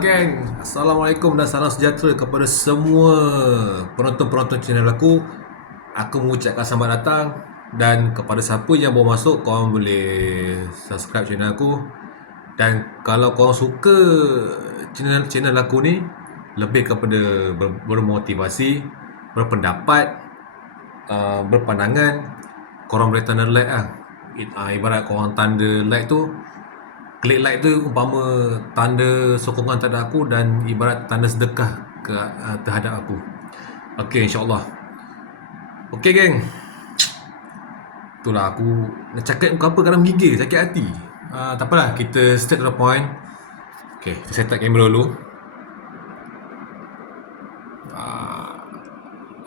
Geng, Assalamualaikum dan salam sejahtera kepada semua penonton-penonton channel aku. Aku mengucapkan selamat datang, dan kepada siapa yang baru masuk, korang boleh subscribe channel aku. Dan kalau korang suka channel aku ni, lebih kepada bermotivasi, berpendapat, berpandangan, korang boleh tanda like lah. Ibarat korang tanda like tu, klik like tu umpama tanda sokongan terhadap aku, dan ibarat tanda sedekah terhadap aku. Okey, insyaAllah. Okey geng, itulah aku nak cakap muka apa kadang menggigil, sakit hati. Tak apalah, kita straight to the point. Okey, kita set up kamera dulu.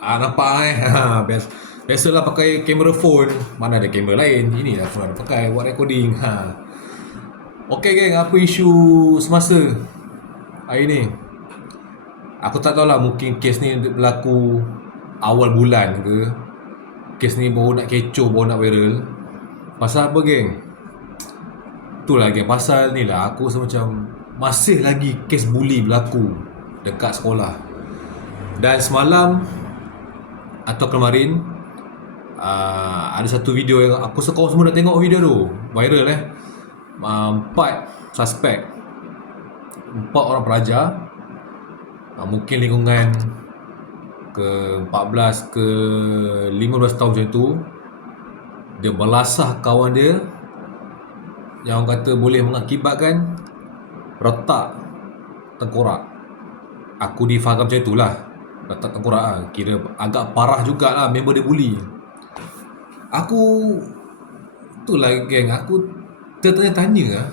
Nampak biasalah pakai kamera phone, mana ada kamera lain. Ini lah phone ada pakai buat recording. Okey geng, apa isu semasa hari ni? Aku tak tahu lah, mungkin kes ni berlaku awal bulan ke. Kes ni baru nak kecoh, baru nak viral. Pasal apa geng? Itulah geng, pasal ni lah aku rasa macam masih lagi kes bully berlaku dekat sekolah. Dan semalam atau kemarin, ada satu video yang aku rasa korang semua dah tengok video tu. Viral 4 suspek, 4 orang pelajar, mungkin lingkungan ke 14 ke 15 tahun macam tu. Dia belasah kawan dia yang orang kata boleh mengakibatkan retak tengkorak. Aku difaham macam itulah, retak tengkorak lah. Kira agak parah jugalah member dia bully. Aku, itulah geng, aku tertanya-tanya lah,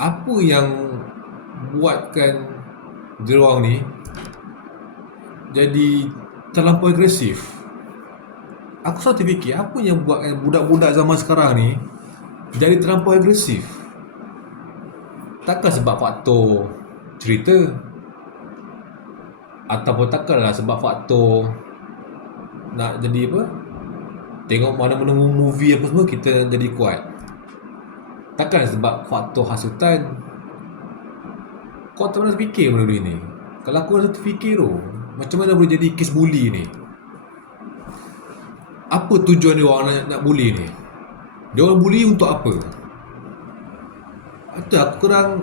apa yang buatkan diorang ni jadi terlampau agresif. Aku selalu terfikir, apa yang buatkan budak-budak zaman sekarang ni jadi terlampau agresif? Takkan sebab faktor cerita, ataupun takkanlah sebab faktor nak jadi apa, tengok mana-mana movie apa semua kita jadi kuat. Takkan sebab faktor hasutan. Kau tak pernah terfikir benda ni? Kalau aku rasa terfikir tu, macam mana boleh jadi kes bully ni? Apa tujuan dia orang nak bully ni? Dia orang bully untuk apa? Itu aku kurang,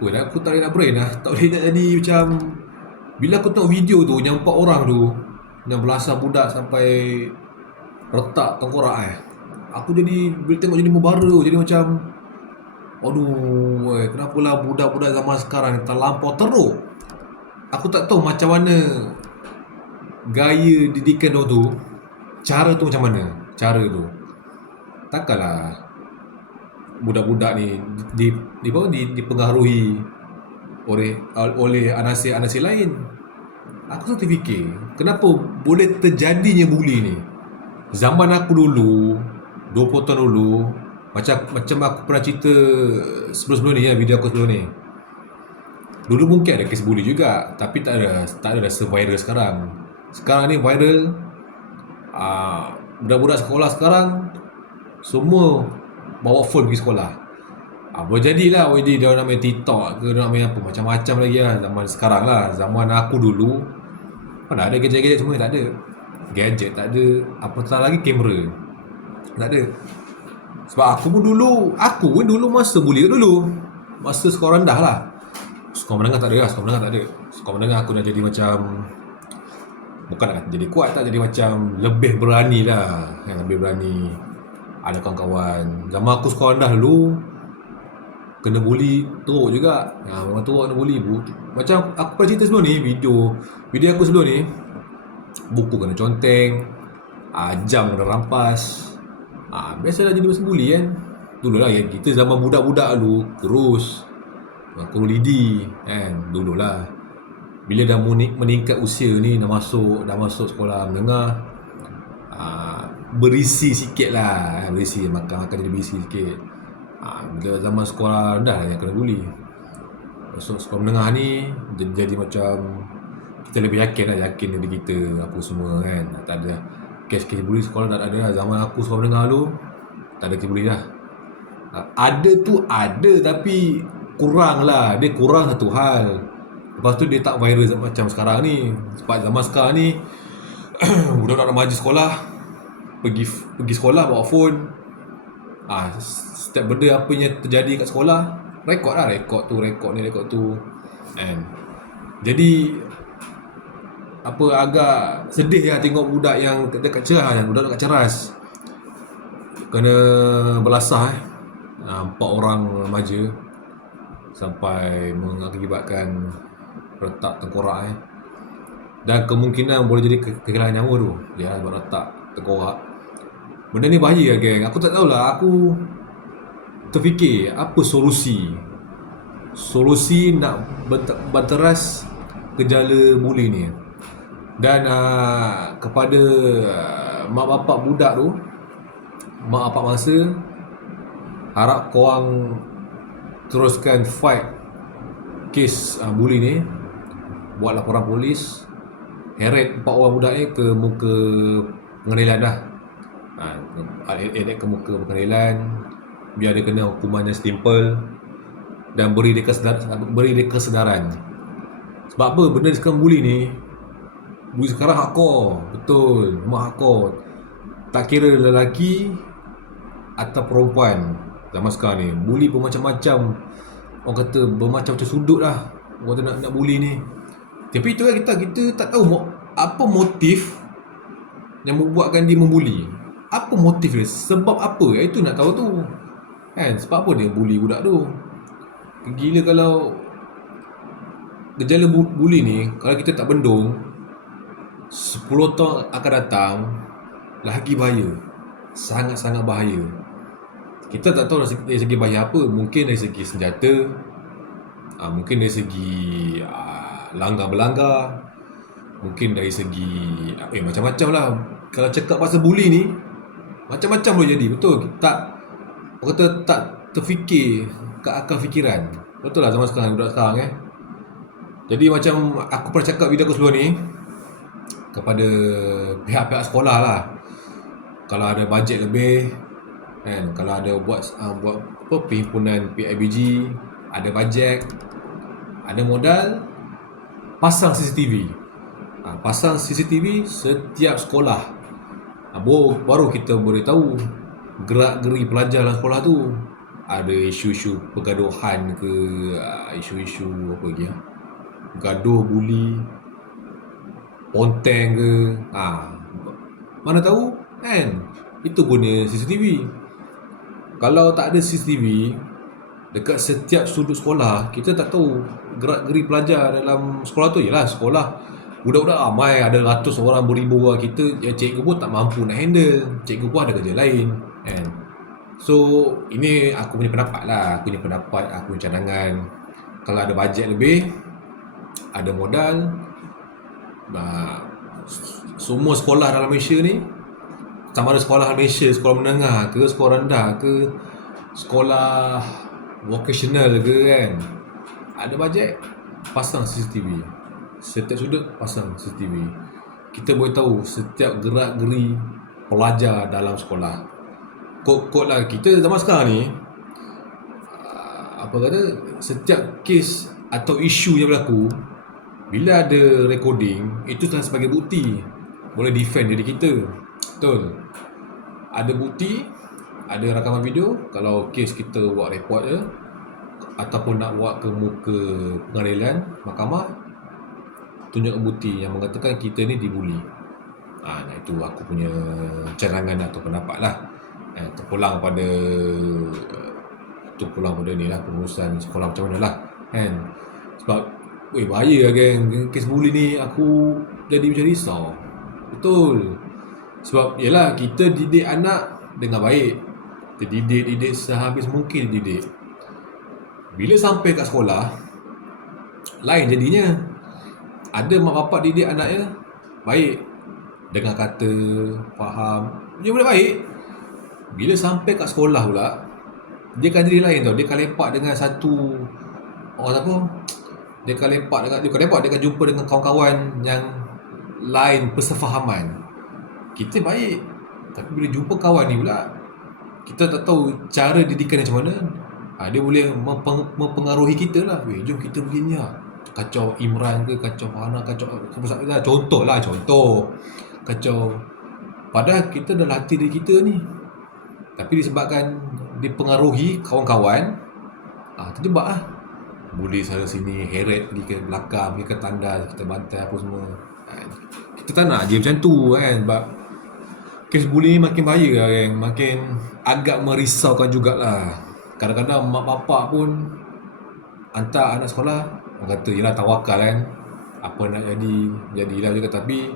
aku tak boleh nak brain lah. Tak boleh nak jadi macam, bila aku tengok video tu yang 4 orang tu yang belasah budak sampai retak tengkorak, aku jadi, bila tengok jadi membara, jadi macam aduh, kenapalah budak-budak zaman sekarang ni terlampau teruk. Aku tak tahu macam mana gaya didikan dia tu, cara tu macam mana cara tu. Takkanlah budak-budak ni dipengaruhi oleh anasir-anasir lain. Aku tu terfikir, kenapa boleh terjadinya bully ni? Zaman aku dulu, 20 tahun dulu, macam aku pernah cerita sebelum-sebelum ni, video aku sebelum ni. Dulu mungkin ada kes bully juga, tapi tak ada se-viral sekarang. Sekarang ni viral, budak-budak sekolah sekarang semua bawa phone pergi sekolah. Boleh jadilah dia nak main TikTok ke, dia nak main apa, macam-macam lagi lah zaman sekarang lah. Zaman aku dulu mana ada gadget-gadget semua, tak ada gadget, tak ada apatah lagi kamera, tak ada. Sebab aku pun dulu masa bully dulu, masa sekolah rendah lah. Sekolah menengah tak ada. Sekolah menengah aku dah jadi macam, bukan nak jadi kuat, tak, jadi macam lebih berani lah, lebih berani. Ada kawan-kawan. Zaman aku sekolah rendah dulu, kena bully teruk juga. Memang teruk kena bully. Macam aku pernah cerita sebelum ni, video aku sebelum ni, buku kena conteng, jam kena rampas. Biasalah jadi masa bully kan. Dulu lah kita zaman budak-budak dulu, terus kurung lidi kan, dulu lah. Bila dah meningkat usia ni, dah masuk sekolah menengah, berisi sikit lah, berisi, makan jadi berisi sikit. Bila zaman sekolah rendah yang kena bully, masuk sekolah menengah ni jadi macam kita lebih yakin diri kita, apa semua kan. Tak ada kes-kes bully sekolah, tak ada lah. Zaman aku sekolah menengah dulu tak ada kes bully lah. Ada tu ada, tapi kurang lah. Dia kurang satu hal. Lepas tu dia tak viral macam sekarang ni. Sebab zaman sekarang ni budak-budak remaja sekolah pergi sekolah bawa phone. Setiap benda apa yang terjadi kat sekolah, rekod lah, rekod ni, rekod tu. And jadi agak sedih lah tengok budak yang dekat cerah, yang budak dekat ceras kena belasah 4 orang remaja sampai mengakibatkan retak tengkorak dan kemungkinan boleh jadi kehilangan nyawa tu ya, sebab retak tengkorak. Benda ni bahaya geng. Aku tak tahulah, aku terfikir apa solusi nak banteras gejala buli ni. Dan kepada mak bapak budak tu, mak bapak mangsa, harap korang teruskan fight kes buli ni, buat laporan polis, heret 4 orang budak ni ke muka pengadilan dah. Heret ke muka pengadilan, biar dia kena hukuman yang setimpal dan beri dia kesedaran. Sebab apa? Benda sekarang buli sekarang hardcore. Betul, memang hardcore. Tak kira lelaki atau perempuan zaman sekarang ni, buli bermacam-macam. Orang kata bermacam-macam sudut lah orang kata nak buli ni. Tapi itu kan kita tak tahu apa motif yang membuatkan dia membuli. Apa motif dia? Sebab apa? Itu nak tahu tu kan. Sebab apa dia buli budak tu? Gila kalau gejala buli ni, kalau kita tak bendung, 10 tahun akan datang lagi bahaya. Sangat-sangat bahaya. Kita tak tahu dari segi bahaya apa. Mungkin dari segi senjata, mungkin dari segi langgar-belanggar, mungkin dari segi macam-macam lah. Kalau cakap pasal buli ni, macam-macam boleh jadi. Betul, orang kata tak terfikir ke akal fikiran. Betul lah zaman sekarang, budak sekarang Jadi macam aku pernah cakap video aku sebelum ni kepada pihak-pihak sekolah lah, kalau ada bajet lebih kan, kalau ada buat perhimpunan PIBG, ada bajet, ada modal, pasang CCTV. Pasang CCTV setiap sekolah. Baru kita boleh tahu gerak-geri pelajar dalam sekolah tu. Ada isu-isu pergaduhan ke, isu-isu apa lagi gaduh, buli, ponteng ke, mana tahu kan. Itu guna CCTV. Kalau tak ada CCTV dekat setiap sudut sekolah, kita tak tahu gerak-geri pelajar dalam sekolah tu. Yalah, sekolah budak-budak ramai, ada ratus orang, beribu orang. Kita cikgu pun tak mampu nak handle. Cikgu pun ada kerja lain kan. So ini aku punya pendapat lah, aku punya cadangan. Kalau ada bajet lebih, ada modal, semua sekolah dalam Malaysia ni, sama ada sekolah Malaysia, sekolah menengah ke, sekolah rendah ke, sekolah vocational ke kan, ada bajet, pasang CCTV. Setiap sudut pasang CCTV. Kita boleh tahu setiap gerak-geri pelajar dalam sekolah. Kod lah kita zaman sekarang ni, setiap kes atau isu yang berlaku, bila ada recording, itu sebagai bukti, boleh defend diri kita. Betul, ada bukti, ada rakaman video. Kalau kes kita buat report je ataupun nak buat ke muka pengadilan, mahkamah, tunjuk bukti yang mengatakan kita ni dibuli. Itu aku punya cadangan atau pendapat lah. Terpulang pada ni lah, pengurusan sekolah macam mana lah kan. Sebab bahaya lah geng, kes buli ni aku jadi macam risau. Betul, sebab yelah, kita didik anak dengan baik, kita didik sehabis mungkin didik. Bila sampai kat sekolah, lain jadinya. Ada mak bapak didik anaknya baik, dengar kata, faham, dia boleh baik. Bila sampai kat sekolah pula, dia akan jadi lain tau. Dia akan lepak dengan satu orang apa, dia akan jumpa dengan kawan-kawan yang lain persefahaman. Kita baik, tapi bila jumpa kawan ni pula, kita tak tahu cara didikan macam mana. Dia boleh mempengaruhi kita lah. Weh, jom kita begini lah. Kacau Imran ke, kacau Hana, kacau contoh lah, contoh. Kacau. Padahal kita dah latih diri kita ni. Tapi disebabkan dipengaruhi kawan-kawan, terjebak lah. Boleh sana sini, heret pergi ke belakang, pergi ke tandas, kita bantai apa semua. Kita tak nak je macam tu kan. Sebab kes bully ni makin bahaya lah kan. Makin agak merisaukan jugalah. Kadang-kadang mak bapak pun hantar anak sekolah, orang kata yelah tawakal kan, apa nak jadi jadilah juga. Tapi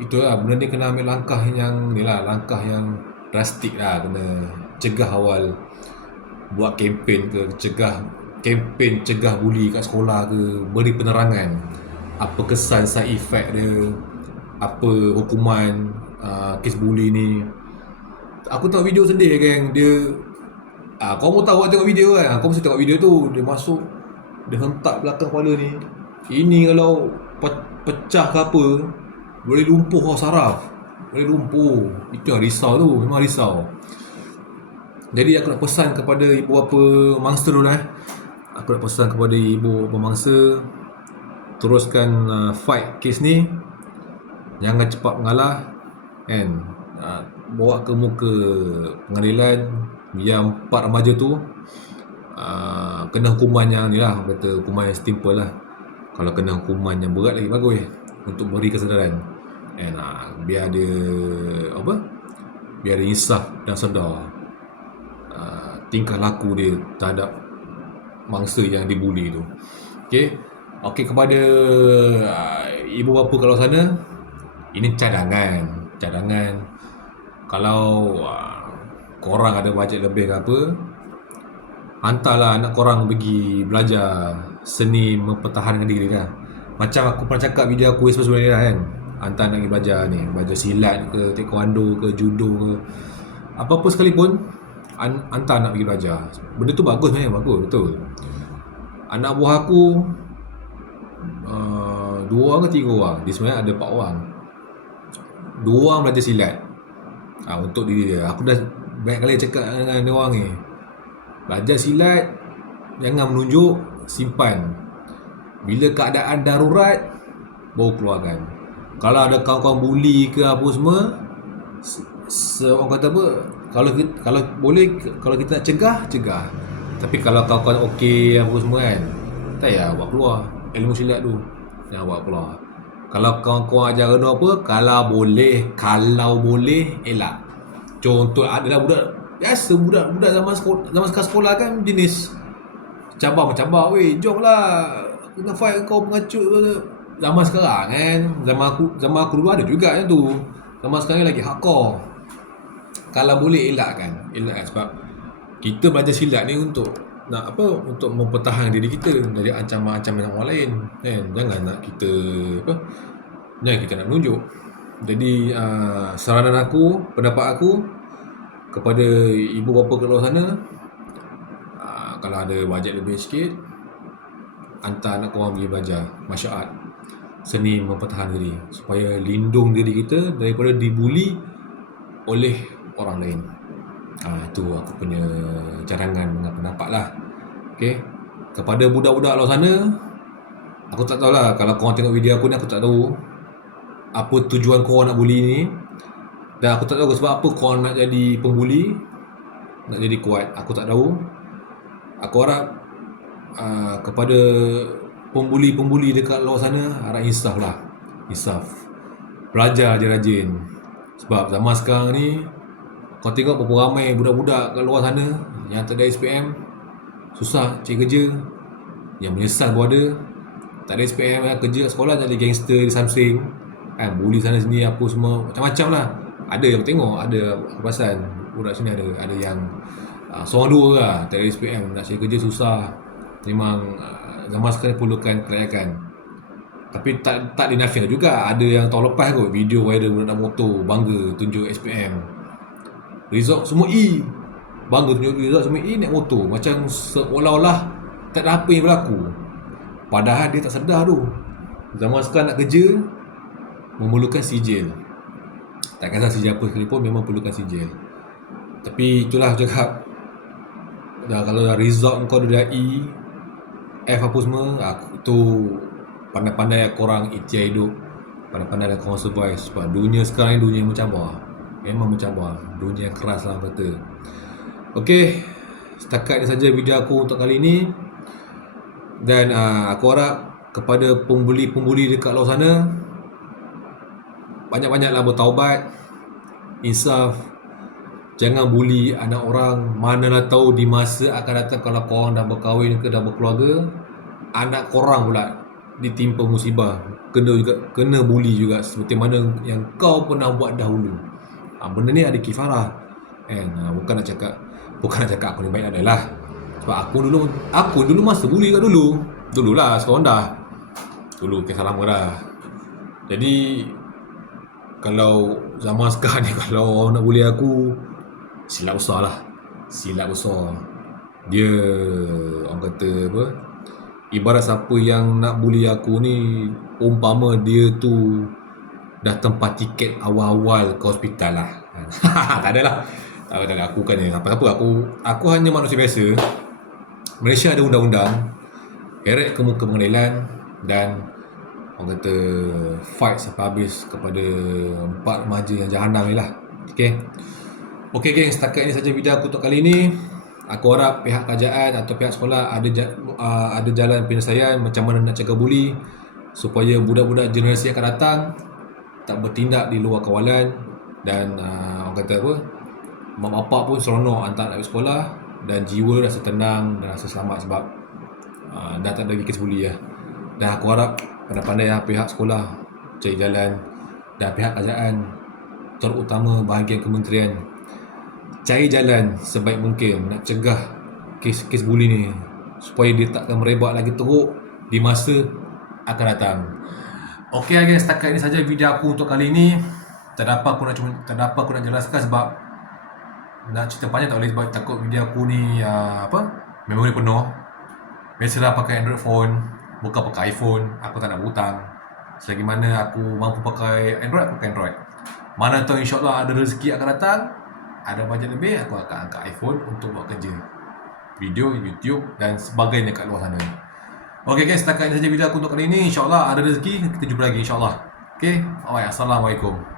itulah, benda ni kena ambil langkah yang ni lah, langkah yang drastik lah. Kena cegah awal, buat kempen ke, kempen cegah buli kat sekolah ke, beri penerangan apa kesan side effect dia, apa hukuman kes buli ni. Aku tengok video sendiri kan, dia kau pun tahu tengok video kan, kau mesti tengok video tu, dia masuk, dia hentak belakang kepala ni. Ini kalau pecah ke apa, boleh lumpuh saraf, boleh lumpuh. Itu yang risau tu, memang risau. Jadi aku nak pesan kepada ibu bapa mangsa tu lah. Aku nak pesan kepada ibu bapa mangsa, teruskan fight kes ni, jangan cepat mengalah kan. Bawa ke muka pengadilan, biar 4 remaja tu kena hukuman yang ni lah, kata hukuman yang simple lah. Kalau kena hukuman yang berat lagi bagus untuk beri kesedaran. And biar dia biar dia insaf dan sedar tingkah laku dia terhadap mangsa yang dibuli tu. Okey, kepada ibu bapa kalau sana, ini cadangan. Kalau korang ada bajet lebih ke apa, hantarlah anak korang pergi belajar seni mempertahankan diri lah. Macam aku pernah cakap video aku sebelum ni lah kan, hantar anak pergi belajar ni, belajar silat ke, taekwondo ke, judo ke, apa-apa sekalipun, hantar anak pergi belajar. Benda tu bagus sebenarnya, bagus, betul. Anak buah aku 2 orang ke 3 orang, dia sebenarnya ada 4 orang. 2 orang belajar silat untuk diri dia. Aku dah banyak kali cakap dengan dia orang ni, belajar silat, jangan menunjuk, simpan. Bila keadaan darurat, baru keluarkan. Kalau ada kawan-kawan buli ke apa semua, orang kata apa, kalau boleh, kalau kita nak cegah. Tapi kalau kawan-kawan okey apa semua kan, tak payah bawa keluar ilmu silat tu, jangan bawa keluar. Kalau kawan-kawan ajar tu apa, kalau boleh elak. Contoh adalah budak biasa, budak zaman sekolah kan, jenis cabar-mencabar, weh jomlah kena fight kau pengacut ke. Zaman sekarang kan, zaman aku dulu ada juga yang tu. Zaman sekarang lagi hardcore. Kalau boleh elakkan sebab kita belajar silat ni untuk nak apa, untuk mempertahankan diri kita dari ancaman-ancaman orang lain kan. Jangan nak kita nak menunjuk. Jadi saranan aku, pendapat aku kepada ibu bapa kat luar sana, kalau ada bajet lebih sikit, hantar anak korang pergi belajar martial art, seni mempertahankan diri, supaya lindung diri kita daripada dibuli oleh orang lain. Itu aku punya cadangan dengan pendapat lah. Okay, kepada budak-budak luar sana, aku tak tahulah, kalau korang tengok video aku ni, aku tak tahu apa tujuan korang nak bully ni, dan aku tak tahu sebab apa korang nak jadi pembuli, nak jadi kuat. Aku tak tahu. Aku harap kepada pembuli-pembuli dekat luar sana, harap insaf lah. Insaf, belajar je rajin. Sebab zaman sekarang ni, kau tengok berapa ramai budak-budak kat luar sana yang tak ada SPM, susah cari kerja, yang menyesal pun ada. Tak ada SPM, kerja kat sekolah jadi gangster di Samsung kan, bully sana sini apa semua, macam-macam lah. Ada yang tengok, ada aku perasan budak sini ada yang seorang dua lah, tak ada SPM, nak cari kerja susah. Memang zaman sekarang perlukan kelayakan. Tapi tak dinafikan juga, ada yang tahun lepas kot video viral budak motor bangga tunjuk SPM, result semua E, bangga tunjuk result semua E, naik motor, macam seolah-olah tak ada apa yang berlaku. Padahal dia tak sedar tu, zaman sekarang nak kerja memerlukan sijil. Tak kisah sijil apa sekalipun, memang perlukan sijil. Tapi itulah aku cakap, dah kalau dah result kau dah E, F apa semua, aku tu pandai-pandai korang ikhtiar hidup, pandai-pandai korang survive. Sebab dunia sekarang ni dunia yang mencabar, memang mencabar, dunia yang keras lah kata. Okay, setakat ini saja video aku untuk kali ini. Dan aku harap kepada pembuli-pembuli dekat luar sana, banyak-banyaklah bertaubat, insaf, jangan bully anak orang. Manalah tahu di masa akan datang kalau korang dah berkahwin ke dah berkeluarga, anak korang pula ditimpa musibah, kena bully juga seperti mana yang kau pernah buat dahulu. Benda ni ada kifarah kan. Bukan nak cakap aku ni baik adalah. Sebab aku dulu masa bully kat dululah, sekarang dah dulu kisah lama dah. Jadi kalau zaman sekarang ni kalau orang nak bully aku, silap besar lah, silap besar. Dia orang kata apa, ibarat siapa yang nak bully aku ni, umpama dia tu dah tempat tiket awal-awal ke hospital lah. Tak adalah. Aku kan apa-apa, aku hanya manusia biasa. Malaysia ada undang-undang, heret ke muka pengadilan dan orang kata fight sampai habis kepada 4 remaja yang jahanam ni lah. Okay geng, setakat ini saja video aku untuk kali ini. Aku harap pihak kerajaan atau pihak sekolah ada jalan penyelesaian macam mana nak cegah buli, supaya budak-budak generasi yang akan datang tak bertindak di luar kawalan. Dan orang kata apa, mak bapak pun seronok hantar anak pergi sekolah, dan jiwa rasa tenang dan rasa selamat sebab dah tak ada lagi kes buli lah. Dan aku harap pandai-pandai pihak sekolah cari jalan, dan pihak kerajaan terutama bahagian kementerian cari jalan sebaik mungkin nak cegah kes-kes buli ni supaya dia takkan merebak lagi teruk di masa akan datang. Okey guys, setakat ini saja video aku untuk kali ini. Tak dapat aku nak jelaskan sebab nak cerita panjang tak boleh, sebab takut video aku ni memori penuh. Biasalah pakai Android phone, bukan pakai iPhone. Aku tak nak berhutang. Selagi mana aku mampu pakai Android, aku pakai Android. Mana tahu insyaAllah ada rezeki akan datang, ada bajet lebih, aku akan angkat iPhone untuk buat kerja video, YouTube dan sebagainya kat luar sana. Okay guys, setakat ini saja video aku untuk kali ini. InsyaAllah ada rezeki kita jumpa lagi insyaAllah. Okay, alright, Assalamualaikum.